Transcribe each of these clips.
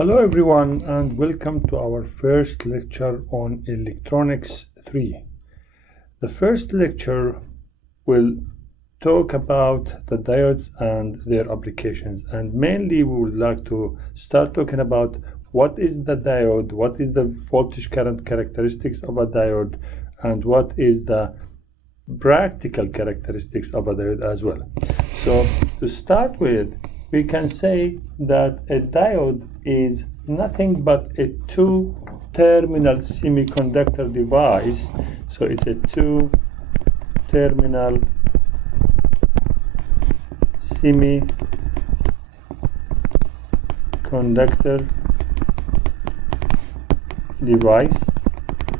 Hello everyone and welcome to our first lecture on Electronics 3. The first lecture will talk about the diodes and their applications, and mainly we would like to start talking about what is the diode, what is the voltage current characteristics of a diode, and what is the practical characteristics of a diode as well. So to start with, we can say that a diode is nothing but a two-terminal semiconductor device. So it's a two-terminal semiconductor device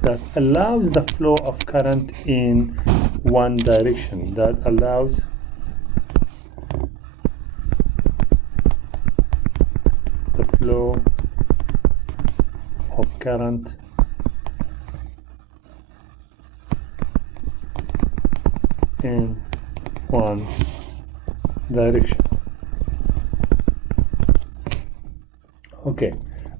that allows the flow of current in one direction, that allows the flow of current in one direction. Okay,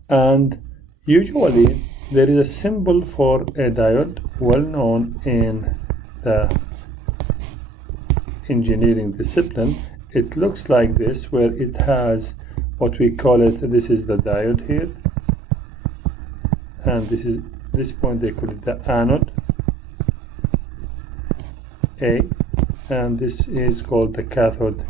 and usually there is a symbol for a diode well known in the engineering discipline. It looks like this, where it has what we call it, this is the diode here, and this point they call it the anode A, and this is called the cathode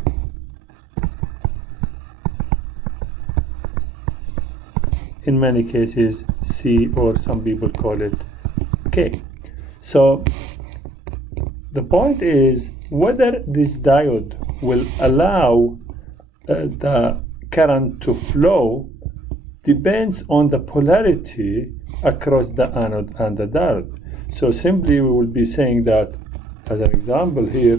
in many cases C, or some people call it K. So the point is whether this diode will allow the current to flow depends on the polarity across the anode and the diode. So simply we will be saying that, as an example here,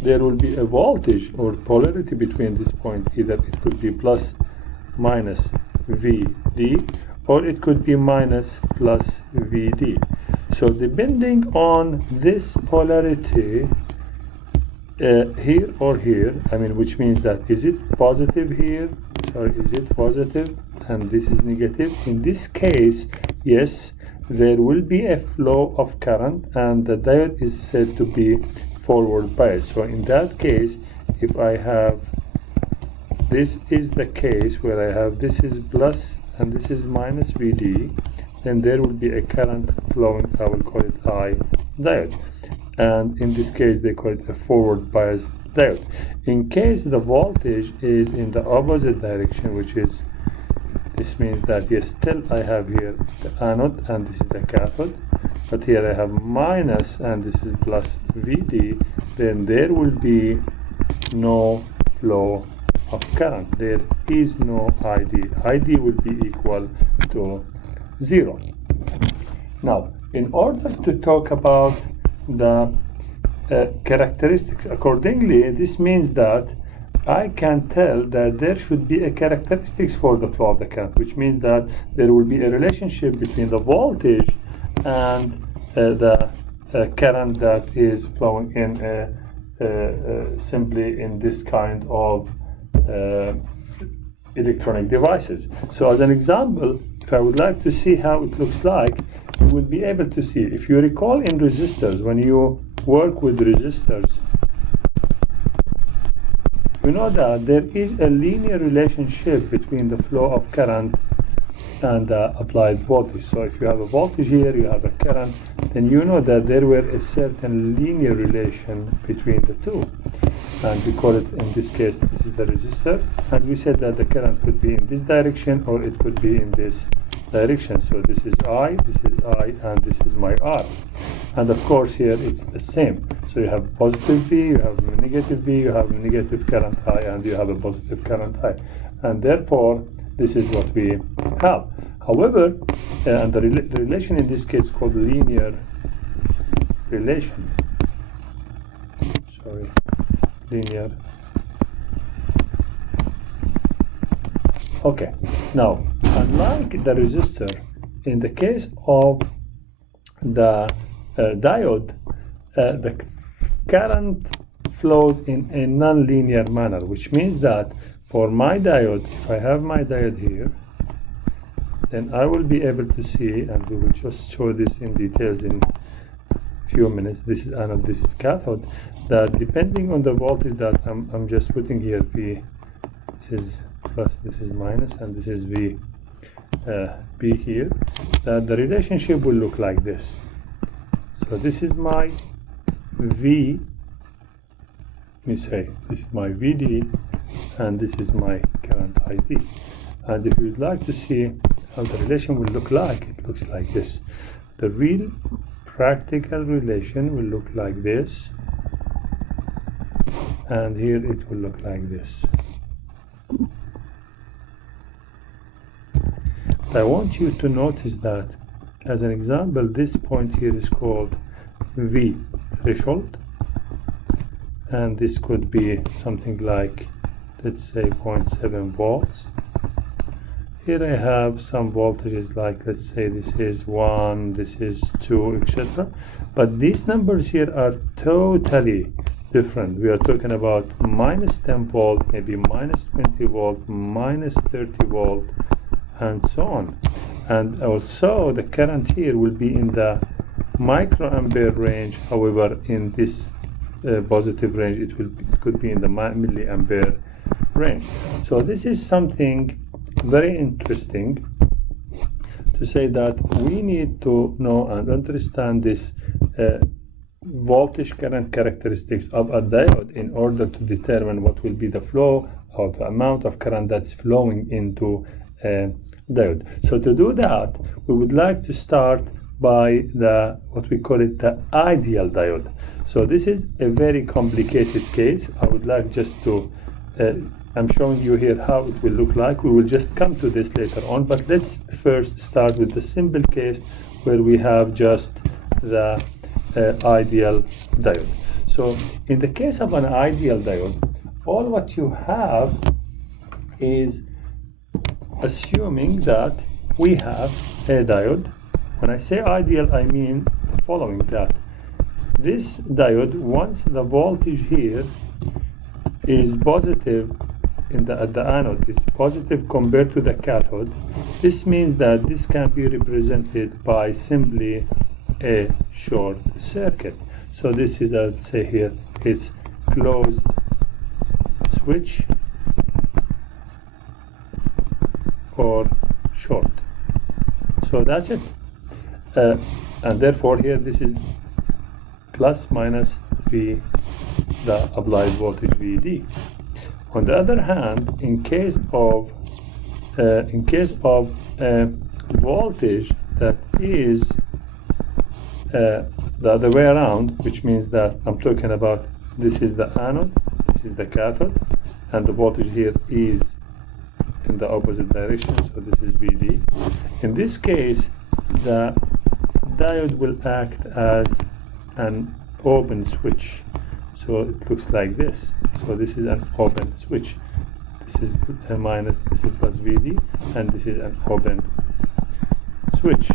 there will be a voltage or polarity between this point. Either it could be plus minus VD, or it could be minus plus VD. So depending on this polarity here or here, which means that is it positive here, or is it positive and this is negative? In this case, yes, there will be a flow of current and the diode is said to be forward biased. So in that case, if I have, this is the case where I have, this is plus and this is minus VD, then there will be a current flowing, I will call it I diode. And in this case they call it a forward biased diode. In case the voltage is in the opposite direction, which is, this means that yes, still I have here the anode and this is the cathode, but here I have minus and this is plus VD, then there will be no flow of current. There is no ID. ID will be equal to 0. Now, in order to talk about the characteristics accordingly, this means that I can tell that there should be a characteristics for the flow of the current, which means that there will be a relationship between the voltage and the current that is flowing in simply in this kind of electronic devices. So as an example, if I would like to see how it looks like, you will be able to see. If you recall in resistors, when you work with resistors, you know that there is a linear relationship between the flow of current and the applied voltage. So if you have a voltage here, you have a current, then you know that there were a certain linear relation between the two. And we call it, in this case, this is the resistor, and we said that the current could be in this direction or it could be in this direction. So this is I, and this is my R. And of course here it's the same. So you have positive V, you have negative V, you have negative current I, and you have a positive current I. And therefore, this is what we have. However, and the relation in this case is called linear relation. Sorry, linear. Okay, now, unlike the resistor, in the case of the diode, the current flows in a non-linear manner, which means that for my diode, if I have my diode here, then I will be able to see, and we will just show this in details in few minutes. This is anode, this is cathode, that depending on the voltage that I'm just putting here, V, this is plus, this is minus, and this is V, B here, that the relationship will look like this. So this is my V, let me say, this is my VD, and this is my current ID. And if you'd like to see how the relation will look like, it looks like this. The real practical relation will look like this, and here it will look like this. I want you to notice that, as an example, this point here is called V threshold, and this could be something like, let's say, 0.7 volts. Here I have some voltages, like, let's say this is 1, this is 2, etc. But these numbers here are totally different. We are talking about minus 10 volt, maybe minus 20 volt, minus 30 volt, and so on. And also the current here will be in the microampere range. However, in this positive range, it could be in the milliampere range. So this is something very interesting to say, that we need to know and understand this voltage current characteristics of a diode in order to determine what will be the flow or the amount of current that's flowing into diode. So to do that, we would like to start by the, what we call it, the ideal diode. So this is a very complicated case. I would like just to, I'm showing you here how it will look like. We will just come to this later on, but let's first start with the simple case where we have just the ideal diode. So in the case of an ideal diode, all what you have is assuming that we have a diode. When I say ideal, I mean following that. This diode, once the voltage here is positive at the anode, is positive compared to the cathode, this means that this can be represented by simply a short circuit. So this is, I'll say here, it's closed switch or short. So that's it. And therefore here this is plus minus V, the applied voltage VD. On the other hand, in case of voltage that is the other way around, which means that I'm talking about, this is the anode, this is the cathode, and the voltage here is in the opposite direction, so this is VD. In this case, the diode will act as an open switch. So it looks like this. So this is an open switch. This is a minus, this is plus VD, and this is an open switch.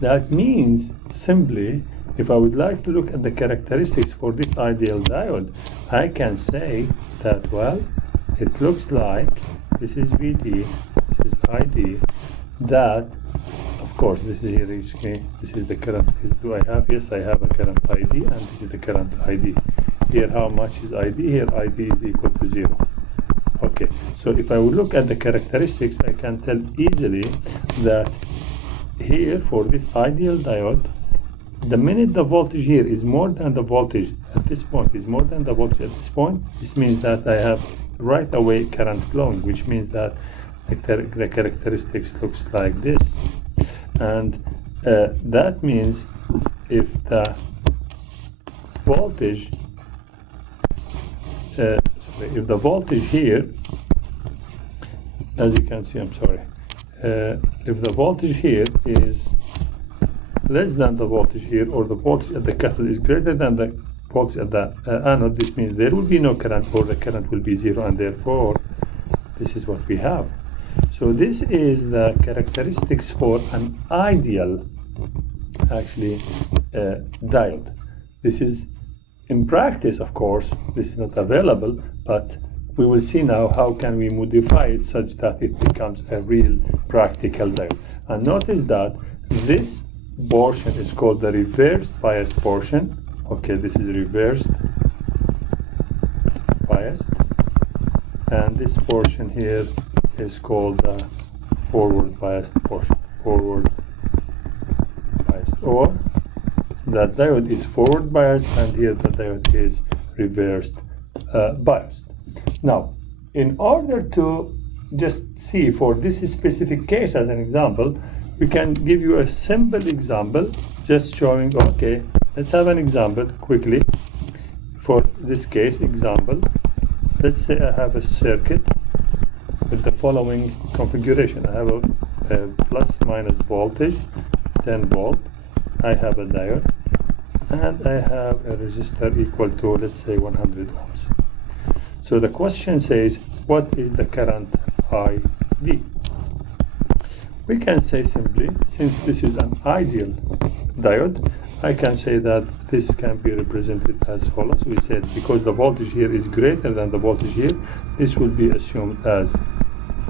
That means simply, if I would like to look at the characteristics for this ideal diode, I can say that, well, it looks like this is VD, this is ID, that, of course, this is here, this is the current. Do I have? Yes, I have a current ID, and this is the current ID. Here, how much is ID? Here, ID is equal to 0. Okay, so if I would look at the characteristics, I can tell easily that here, for this ideal diode, the minute the voltage here is more than the voltage at this point, is more than the voltage at this point, this means that I have right away current flowing, which means that the characteristics looks like this. And that means if the voltage if the voltage here, as you can see, if the voltage here is less than the voltage here, or the voltage at the cathode is greater than the voltage at the anode, this means there will be no current, or the current will be 0, and therefore this is what we have. So this is the characteristics for an ideal, actually, diode. This is, in practice, of course, this is not available, but we will see now how can we modify it such that it becomes a real practical diode. And notice that this portion is called the reversed bias portion. Okay, this is reversed biased, and this portion here is called the forward biased portion, forward biased, or that diode is forward biased and here the diode is reversed biased. Now, in order to just see for this specific case as an example, we can give you a simple example just showing, okay, let's have an example quickly for this case example. Let's say I have a circuit with the following configuration. I have a plus minus voltage, 10 volt. I have a diode, and I have a resistor equal to, let's say, 100 ohms. So the question says, what is the current ID? We can say simply, since this is an ideal diode, I can say that this can be represented as follows. We said because the voltage here is greater than the voltage here, this will be assumed as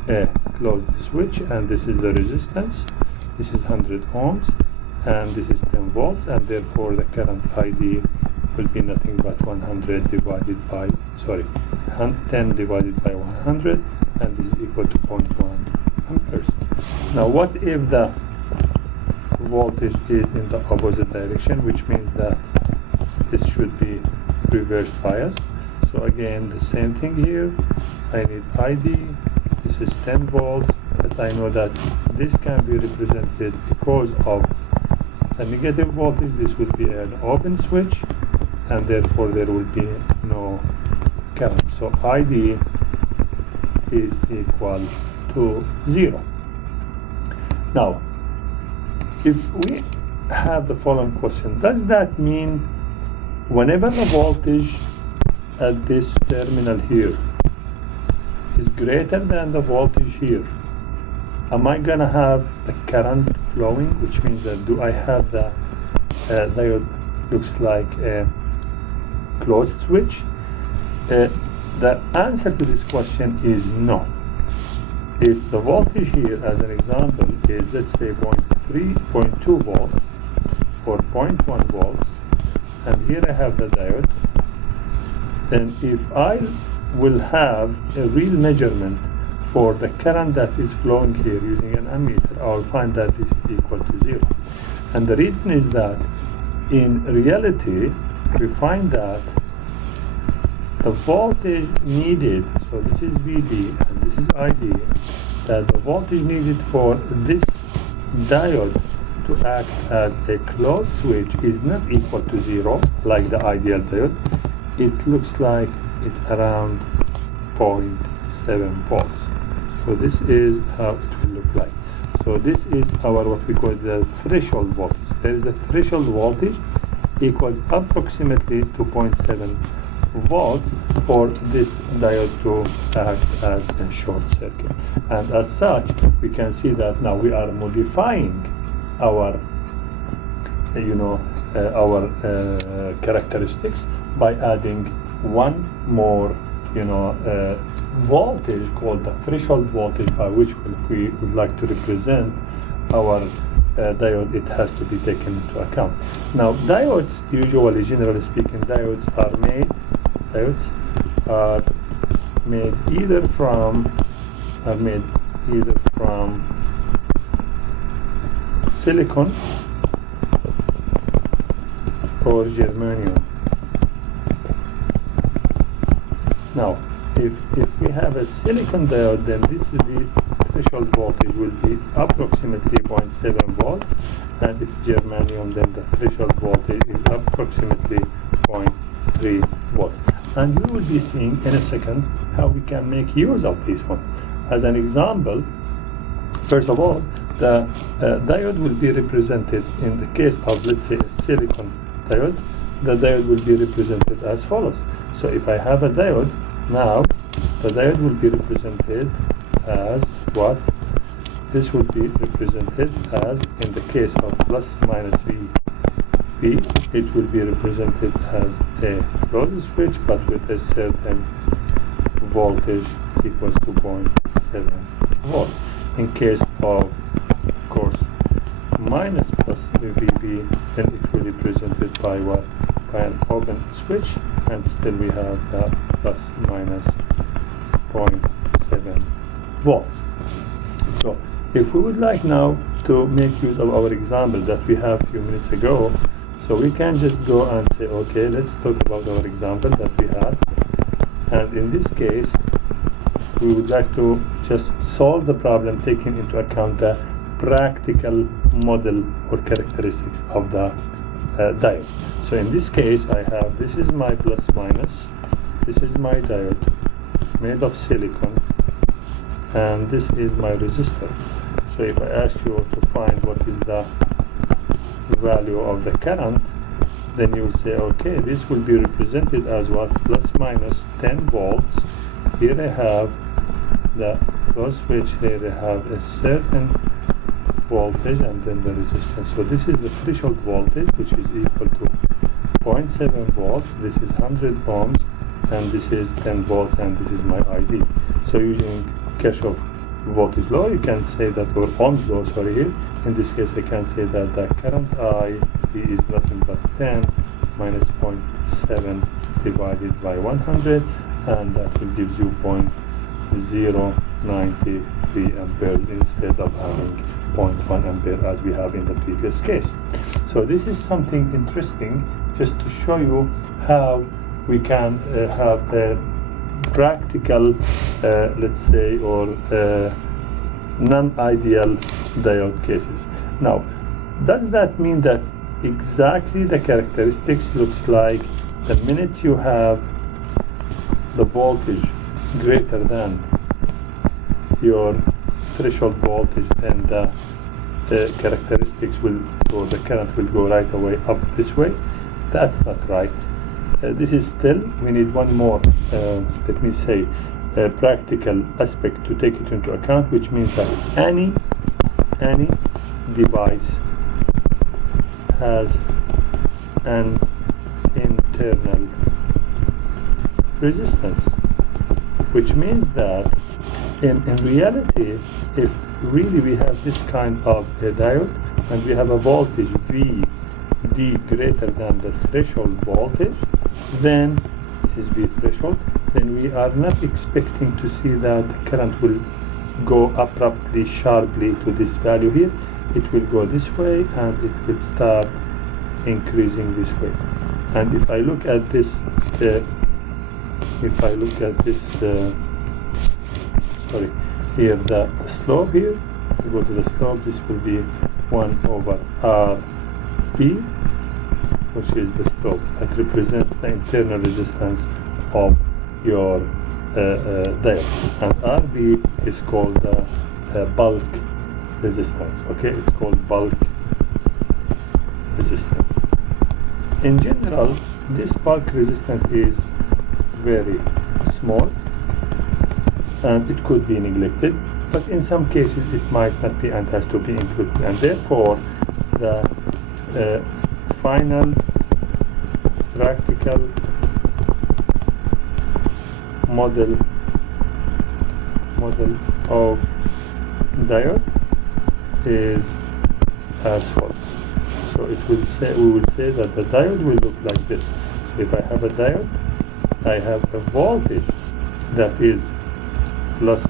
a closed switch, and this is the resistance. This is 100 ohms, and this is 10 volts, and therefore the current ID will be nothing but 100 divided by, 10 divided by 100, and this is equal to 0.1 amperes. Now, what if the voltage is in the opposite direction, which means that this should be reverse bias? So again, the same thing here. I need ID. This is 10 volts, but I know that this can be represented because of the negative voltage. This would be an open switch, and therefore there will be no current. So ID is equal to 0. Now, if we have the following question, does that mean whenever the voltage at this terminal here is greater than the voltage here, am I gonna have the current flowing, which means that do I have the diode looks like a closed switch? The answer to this question is no. If the voltage here, as an example, is, let's say, 0.2 volts or 0.1 volts, and here I have the diode, then if I will have a real measurement for the current that is flowing here using an ammeter, I will find that this is equal to 0. And the reason is that in reality, we find that the voltage needed, so this is VD and this is ID, that the voltage needed for this diode to act as a closed switch is not equal to 0 like the ideal diode. It looks like it's around 0.7 volts. So this is how it will look like. So this is our what we call the threshold voltage. There is a threshold voltage equals approximately 2.7 volts for this diode to act as a short circuit. And as such, we can see that now we are modifying our characteristics by adding one more voltage called the threshold voltage, by which if we would like to represent our diode, it has to be taken into account. Now, diodes usually, generally speaking, diodes are made either from silicon or germanium. Now, if we have a silicon diode, then this is the threshold voltage will be approximately 0.7 volts, and if germanium, then the threshold voltage is approximately 0.3 volts. And we will be seeing in a second how we can make use of this one. As an example, first of all, the diode will be represented in the case of, let's say, a silicon diode. The diode will be represented as follows. So if I have a diode, now the diode will be represented as what? This would be represented as, in the case of plus minus VP, it will be represented as a closed switch but with a certain voltage equals to 0.7 volts. In case of course, minus plus VB, then it will be presented by what? By an open switch, and still we have the plus minus 0.7 volts. So if we would like now to make use of our example that we have a few minutes ago, so we can just go and say, okay, let's talk about our example that we had. And in this case, we would like to just solve the problem taking into account the practical model or characteristics of the diode. So in this case, I have, this is my plus minus, this is my diode made of silicon, and this is my resistor. So if I ask you to find what is the value of the current, then you will say, okay, this will be represented as what? Plus minus 10 volts. Here I have the closed switch, here I have a certain voltage and then the resistance. So this is the threshold voltage, which is equal to 0.7 volts. This is 100 ohms, and this is 10 volts, and this is my ID. So using Kirchhoff voltage law, you can say that, or Ohm's law, sorry, here. In this case, I can say that the current I is nothing but 10 minus 0.7 divided by 100, and that will give you 0.093 ampere instead of having 0.1 ampere as we have in the previous case. So this is something interesting just to show you how we can have a practical, let's say, or non-ideal diode cases. Now, does that mean that exactly the characteristics looks like the minute you have the voltage greater than your threshold voltage, then the characteristics will, or the current will go right away up this way? That's not right. This is still, we need one more, let me say, practical aspect to take it into account, which means that any device has an internal resistance, which means that in reality, if really we have this kind of a diode and we have a voltage VD greater than the threshold voltage, then this is V threshold, then we are not expecting to see that the current will go abruptly, sharply to this value here. It will go this way and it will start increasing this way. And if I look at this, sorry, here the slope here, we go to the slope, this will be 1 over RP, which is the slope that represents the internal resistance of your diode, and RB is called the bulk resistance. Okay, it's called bulk resistance. In general, this bulk resistance is very small and it could be neglected, but in some cases it might not be and has to be included, and therefore the final practical model of diode is as follows. So it will say, we will say that the diode will look like this. So if I have a diode, I have a voltage that is plus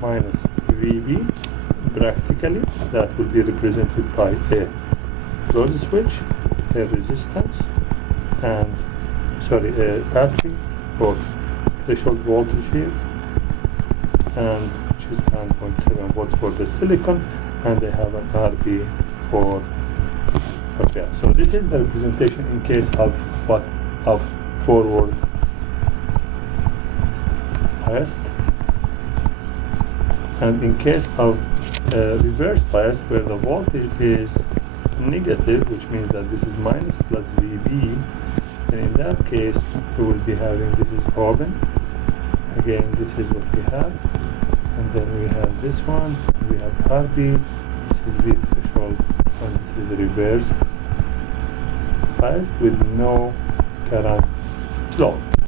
minus VB. Practically, that will be represented by a closed switch, a resistance, and sorry, a battery or threshold voltage here, and which is 9.7 volts for the silicon, and they have an RB for repair. So this is the representation in case of what? Of forward biased, and in case of reverse biased, where the voltage is negative, which means that this is minus plus VB, and in that case we will be having, this is open, again this is what we have, and then we have this one, we have RB, this is V threshold, and this is reverse biased with no current flow.